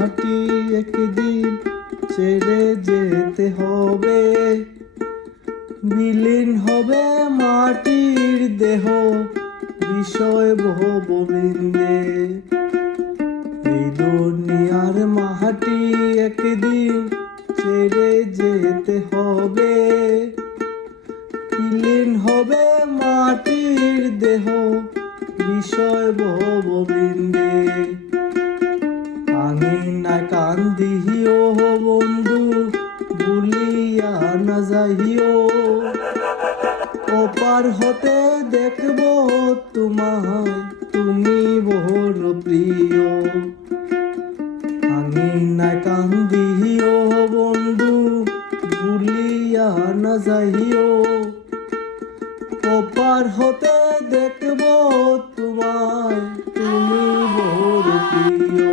মাটি একদিন ছেড়ে যেতে হবে, বিলীন হবে মাটির দেহ বিষয় ভববৃন্দে। এই দুনিয়ার মাটি একদিন ছেড়ে যেতে হবে, বিলীন হবে মাটির দেহ বিষয় ভববৃন্দে। আঙিনায় কান্দিও বন্ধু ভুলিয়া না যাইও, ওপার হতে দেখব তোমায় তুমি বড় প্রিয়। আঙিনায় কান্দিও বন্ধু ভুলিয়া না যাইও, ওপার হতে দেখব তোমায় তুমি বড় প্রিয়।